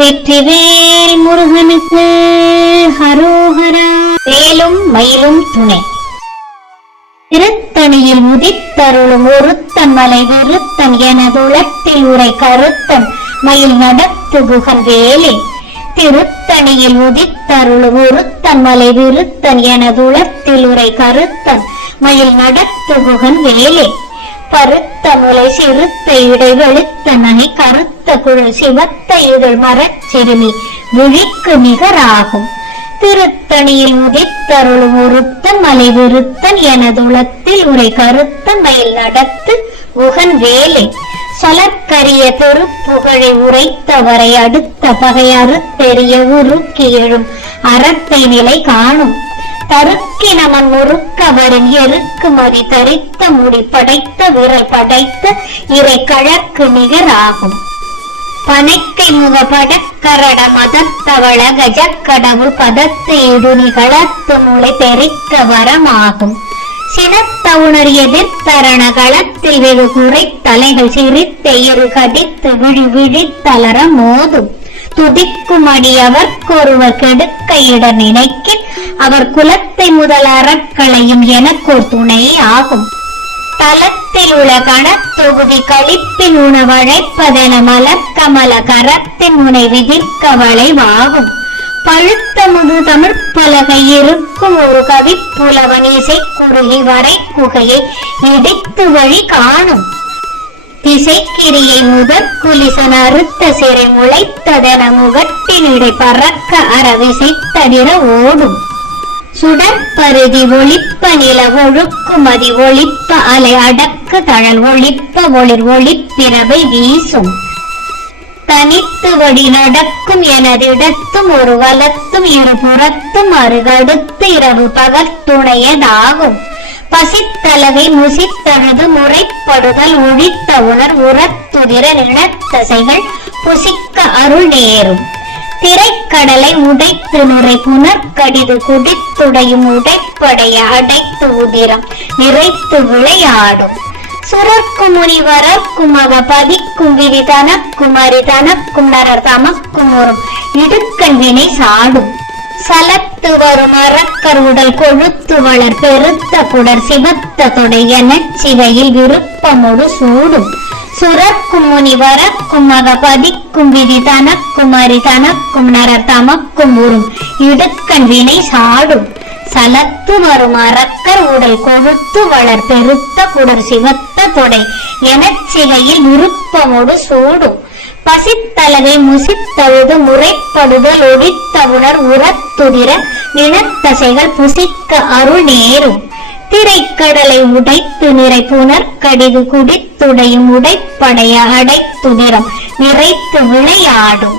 வெற்றிவேல் முருகனுக்கு ஹரோஹரா. வேலும் மயிலும் துணை. திருத்தணியில் உதித்தருளும் ஒருத்தன் மலை விருத்தன் எனதுளத்தில் உரை கருத்தன் மயில் நடத்து குகன் வேலே திருத்தணியில் உதித்தருளும் ஒருத்தன் மலை விருத்தன் எனதுளத்தில் உரை கருத்தன் மயில் நடத்து குகன் வேலே பருத்த முலை சிறுத்த இடை வெளுத்த நனை கருத்த குழல் சிவத்த இதழ் மரச் சிறுமி விழிக்கு நிகராகும். திருத்தணியில் உதித்தருளும் ஒருத்தன் மலை விருத்தன் எனதுளத்தில் உரை கருத்த மயில் நடத்து உகன் வேலை. சொலற்கரிய திருப்புகழை உரைத்தவரை அடுத்த பகை அறுத்தெறிய உருக்கி எழும் அறத்தை நிலை காணும். தருக்கினமன் நமன் முறுக்கவரின் எருக்கு மதி தரித்த முடி படைத்த விரை படைத்த இறை கழற்கு நிகராகும். பனைக்கை முக படக்கரட மதத்தவள கஜக்கடவுள் பதத்து இடுனி களத்து முளை பெருக்க வரமாகும். சினத்தவுணர் எதிர்த்தரண களத்தில் வெகு குறை தலைகள் சிரித்த இரு கடித்து விழி விழித்தளர மோதும். துதிக்கும் அடி அவர்க்கொருவர் கெடுக்க இட நினைக்கின் அவர் குலத்தை முதல் அறக்களையும் எனக்கோர் துணை ஆகும். தலத்தில் உள்ள கணத்தொகுதி கழிப்பின் உணவழைப்பதென மலக்கமல கரத்தின் முனை விதிர்க்க வளைவாகும். பழுத்த முது தமிழ் பலகை இருக்கும் ஒரு கவி புலவன் இசை குறுகி வரை குகையை இடித்து வழி காணும். திசைக்கிரியை முதற் குலிசன் அறுத்த சிறை முளைத்ததென முகத்தினிடை பறக்க அறவிசைத்தடிர ஓடும். சுடற்பருதி ஒளிப்ப நில ஒழுக்குமதி ஒளிப்ப அலை அடக்கு தழல் ஒளிப்ப ஒளிர் ஒளிப்பிரவை வீசும். தனித்து வழி நடக்கும் எனதிடத்தும் ஒரு வலத்தும் இரு புறத்தும் அருகடுத்து இரவு பகல் துணையதாகும். பசித்தளவை முசித்தழுது முறைப்படுதல் ஒழித்த உணர் உரத்துதிர நிலத்தசைகள் புசிக்க அருள் நேரும். திரைக்கடலை உடைத்து நுரை புனர்கடிது குடித்துடையும் உடைப்படைய அடைத்து உதிரம் நிறைத்து விளையாடும். சுரர்க்கும் முனிவரர்க்கும் அவ பதிக்கும் விதி தனக்கும் அரி தனக்கும் நரர் தமக்கும் வரும் இடுக்கண் வினை சாடும். சலத்து வரும் அறக்கர் உடல் கொழுத்து வளர் பெருத்த குடர் சிவத்த தொடைய நச்சிவையில் விருப்பமொடு சூடும். சுரக்கும் முனி வரக்கும் அகபதிக்கும் விதி தனக்கும் அரி தனக்கும் நர தமக்கும் உறும் இடுக்கண் வினை சாடும் சலத்து வரும் அறக்கர் உடல் கொழுத்து வளர் பெருத்த குடர் சிவத்த தொடை எனச் சிகையில் விருப்பமொடு சூடும் பசித்தளவை முசித்தழுது முறைப்படுதல் ஒடித்தவுணர் உரத்துதிர நிலத்தசைகள் புசிக்க அருள் நேரும் திரைக்கடலை உடைத்து நிறை புனர் கடிது குடித்துடையும் உடைப்படைய அடைத்துதிரம் நிறைத்து விளையாடும்.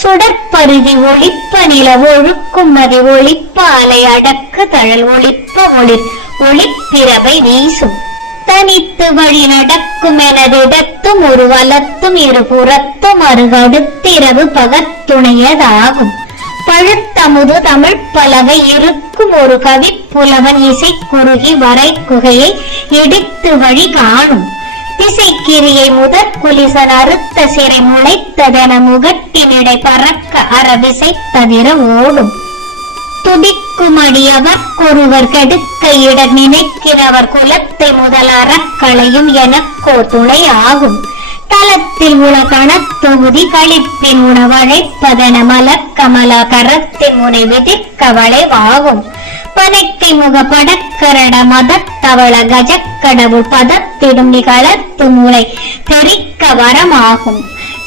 சுடற்பருதி ஒளிப்ப நில ஒழுக்கும் மதி ஒளிப்ப அலை அடக்கு தழல் ஒளிப்ப ஒளிர் ஒளிப்பிறவை வீசும். தனித்து வழி நடக்கும் எனதிடத்தும் ஒரு வலத்தும் இரு புறத்தும் அருகடுத்திரவு பகத்துணையதாகும் பழுத்தமுது தமிழ் பலகை இருக்கும் ஒரு கவி புலவன் இசை குறுகி வரை குகையை இடித்து வழி காணும். திசைக்கிரியை முதற் குலிசன் அறுத்த சிறை முளைத்ததென முகட்டினிடை பறக்க அறவிசை தவிர ஓடும். துடிக்குமடியவர் அவர்க்கொருவர் கெடுக்க இட நினைக்கிறவர் குலத்தை முதல் அறக்களையும் எனக்கோ துணை ஆகும். தலத்தில் உல தொகுதி கழிப்பின் உணவழைப்பதன மலர் கமலா கரத்தின் முனை விதிர்க்க வளைவாகும் பனைக்கை முக படக்கரட மதத்தவள கஜக்கடவுள் பதத்திடும் நிகழத்து முளை தெரிக்க வரமாகும்.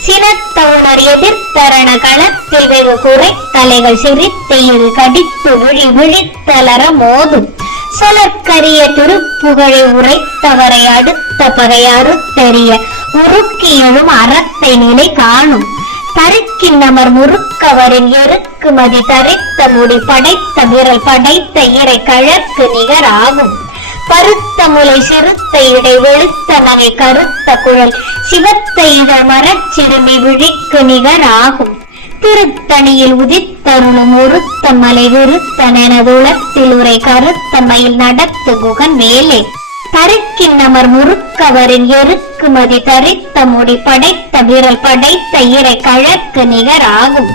சினத்தவுணர் எதிர்த்தரண களத்தில் வெகு குறை தலைகள் சிரித்து இரு கடித்து விழி விழித்தளர மோதும். சொலற்கரிய திருப்புகழை உரைத்தவரை அடுத்த பகை அறுத்தெறிய உருக்கியழும் அறத்தை நிலை காணும். தருக்கின்னமர் முறுக்கவரின் எருக்குமதி தரித்த முடி படைத்த விரல் படைத்த இறை கழற்கு நிகராகும். பருத்த முலை சிறுத்த இடை வெளுத்த நகை கருத்த குழல் சிவத்த இதழ் மரச்சிறுமி விழிக்கு நிகராகும். திருத்தணியில் உதித்தருளும் உருத்த மலை விருத்தன் எனதுளத்தில் உரை கருத்த மயில் நடத்து குகன் வேலை தருக்கின்னமர் முறுக்கவரின் எருக்குமதி தரித்த முடி படைத்த விரல் படைத்த இறை கழக்கு நிகராகும்.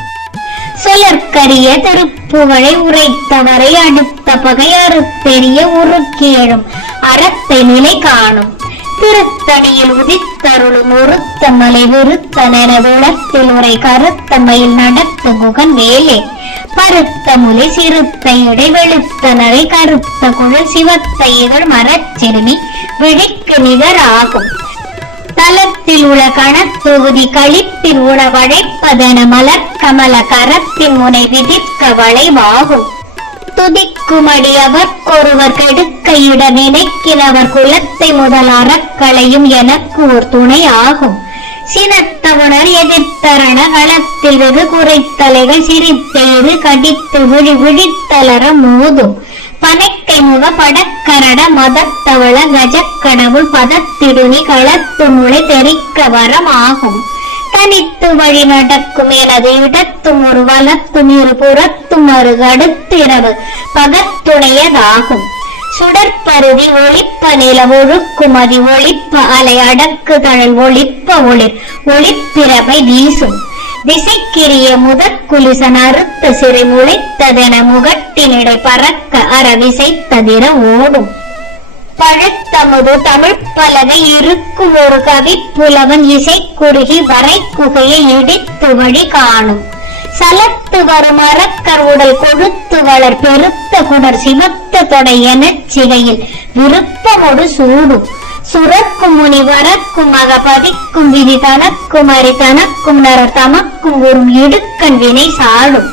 சொலற்கரிய திருப்புகழை உரைத்தவரை அடுத்த பகையறு பெரிய உருக்கேழும் அறத்தை நிலை காணும் திருத்தணியில் உதித்தருளும் ஒருத்த மலை விருத்தனென விளத்தில் உரை கருத்த மயில் நடத்து முகன் வேலே பருத்த முலை சிறுத்த இடை வெளுத்த நரை கருத்த குழல் சிவத்த இதழ் மரச்சிறுமி விழிக்கு நிகராகும். தலத்தில் உள்ள கணத்தொகுதி கழிப்பில் உணவழைப்பதென மலர் கமல கரத்தின் முனை விதிக்க வளைவாகும். துதிக்குமடி ஒருவர் கெடுக்கையிட நினைக்கிறவர் குலத்தை முதல் அறக்களையும் எனக்கு ஒரு துணை ஆகும். சினத்தவனர் எதிர்த்தரண களத்தில் வெகு குறைத்தலைகள் சிரித்தெய்து கடித்து விழி விழித்தளர மோதும். பனைக்கை முக படக்கரட மதத்தவள கஜக்கடவுள் பதத்திடுனி களத்து முளை தெரிக்க வரம் ஆகும். தனித்து வழி நடக்கும் எனது இடத்தும் ஒரு வலத்தும் இரு புறத்தும் ஒரு கடுத்திரவு பகத்துணையதாகும். சுடற்பருதி ஒளிப்ப நில ஒழுக்குமதி ஒளிப்ப அலை அடக்கு தழல் ஒளிப்ப ஒளிர் ஒளிப்பிறவை வீசும். திசைக்கிரிய முதற்குலிசன் அறுத்த சிறை முளைத்ததென முகட்டினிடை பறக்க அற விசைத்ததிர ஓடும். பழுத்தமுது தமிழ் பலகை இருக்கும் ஒரு கவி புலவன் இசை குறுகி வரை குகையை இடித்து வழி காணும். சலத்து வரும் அறக்கர் உடல் கொழுத்து வளர் பெருத்த குடர் சிவத்த தொடை எனச் சிகையில் விருப்பமொடு சூடும். சுரக்கும் முனி வரக்கும் அக பதிக்கும் விதி தனக்கும் அறி தனக்கும் நர தமக்கும் ஒரு இடுக்கண் வினை சாடும்.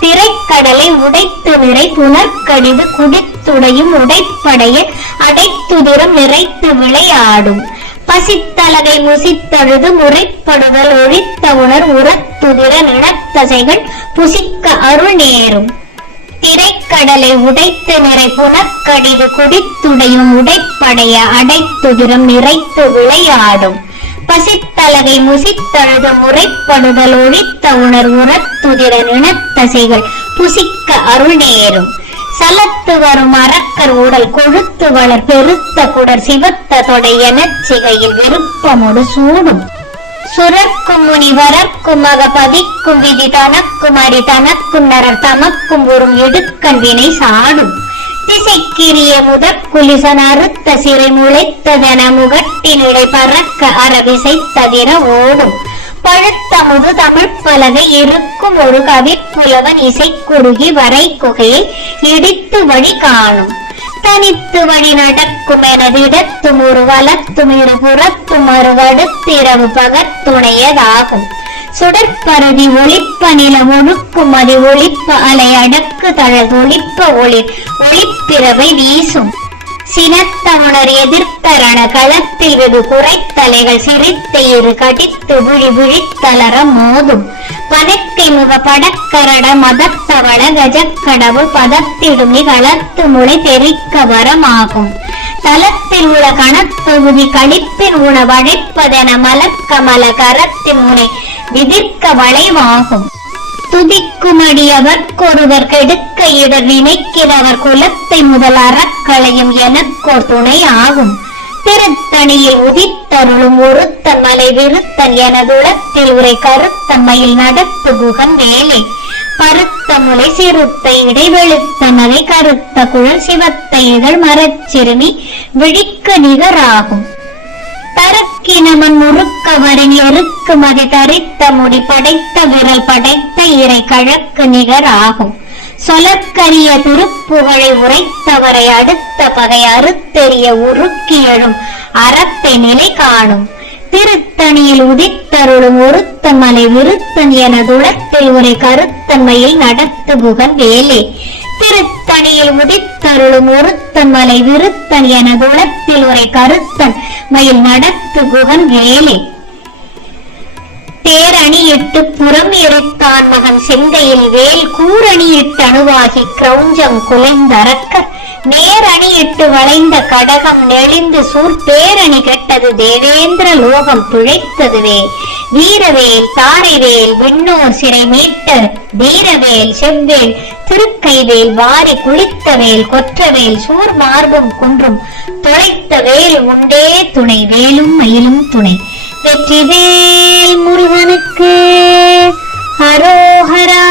திரைக்கடலை உடைத்து நிறை புனர்கடிது குடித்துடையும் உடைப்படைய அடைத்துதிரம் நிறைத்து விளையாடும் பசித்தலகை முசித்தழுது முறைப்படுதல் ஒழித்த உணர் உரத்துதிர நிலத்தசைகள் புசிக்க அருள் நேரும். திரைக்கடலை உடைத்து நிறை புனக்கடிது குடித்துடையும் உடைப்படைய அடைத்துதிரம் நிறைத்து விளையாடும் பசித்தலகை முசித்தழுது முறைப்படுதல் ஒழித்த உணர் உரத்துதிர நினத்தசைகள் புசிக்க அருள் நேரும். சலத்து வரும் அரக்கர் உடல் கொழுத்து வளர் பெருத்த குடர் சிவத்த தொடை எனச் விருப்பமோடு சூடும். சுரக்கும் முனி வரக்கும் அக பதிக்கும் விதி தனக்கும் அடி தனக்கும் நரர் தமக்கும் உறும் இடுக்கண் வினை சாடும். திசைக்கிரிய முதற்குலிசன் அறுத்த சிறை முளைத்ததன முகட்டினிடை பறக்க அரவிசை தவிர ஓடும். பழுத்தமுது தமிழ் பலகை இருக்கும் ஒரு கவிப்புலவன் இசை குறுகி வரை குகையை இடித்து வழி காணும். தனித்து வழி நடக்கும் எனது இடத்தும் ஒரு வலத்தும் இரு புறத்தும் மறுவடுத்திரவு பகத்துணையதாகும். சுடற்பருதி ஒளிப்ப நிலம் ஒழுக்கும் அது ஒளிப்ப அலை அடக்கு தழல் ஒளிப்ப ஒளி ஒளிப்பிறவை வீசும். சினத்தவணர் எதிர்த்தரண களத்தில் வெகு குறைத்தலைகள் சிரித்த இரு கடித்து விழி விழித்தளர மோதும். பதக்கை முக படக்கரட மதத்தவள கஜக்கடவு பதத்திடும் களத்து முளை தெரிக்க வரமாகும். தலத்தில் உள்ள கணத்தொகுதி கழிப்பின் உணவழைப்பதென மலக்கமல கரத்தின் முனை விதிர்க்க வளைவாகும். துதிக்குமடி அவர்க்கொருவர் கெடுக்க இடர் நினைக்கிறவர் குலத்தை முதல் அறக்களையும் எனக்கோர் துணை ஆகும் திருத்தணியில் உதித்தருளும் ஒருத்தன் மலை விருத்தன் எனதுளத்தில் உரை கருத்தன் நடத்து குகன் வேலை. பருத்த முலை சிறுத்த இடைவெளுத்த மலை கருத்த குழல் சிவத்த இதழ் மரச்சிறுமி விழிக்க நிகராகும். தரக்கினமன் முறுக்கவரின் எருக்கு மதி தரித்த முடி படைத்த விரல் படைத்த இறை கழக்கு நிகர் ஆகும் சொலக்கரிய திருப்புகழை உரைத்தவரை அடுத்த பகை அறுத்தெறிய உருக்கி எழும் அறத்தை நிலை காணும். திருத்தணியில் உதித்தருளும் ஒருத்தன் மலை விருத்தன் எனதுளத்தில் ஒரு கருத்தன்மையில் நடத்து புகன் வேலே. திருத்தணியில் உதித்தருளும் ஒருத்தன் மலை விருத்தன் என எனதுளத்தில் ஒரு கருத்தன் மயில் நடத்து குகன் வேலே. தேரணியிட்டு புறம் இருத்தான் மகன் செங்கையில் வேல் கூரணியிட்டு அணுவாகி கிரௌஞ்சம் குலைந்தறக்க நேரணியிட்டு வளைந்த கடகம் நெளிந்து சூர் பேரணி கேட்டது தேவேந்திர லோகம் பிழைத்ததுவே வீரவேல் தாரைவேல் விண்ணோர் சிறை மீட்ட வீரவேல் செவ்வேல் திருக்கைவேல் வாரி குளித்தவேல் கொற்றவேல் சூர் மார்பும் குன்றும் தொலைத்த வேல் உண்டே துணை வேலும் மயிலும் துணை. வெற்றிவேல் முருகனுக்கு அரோஹரா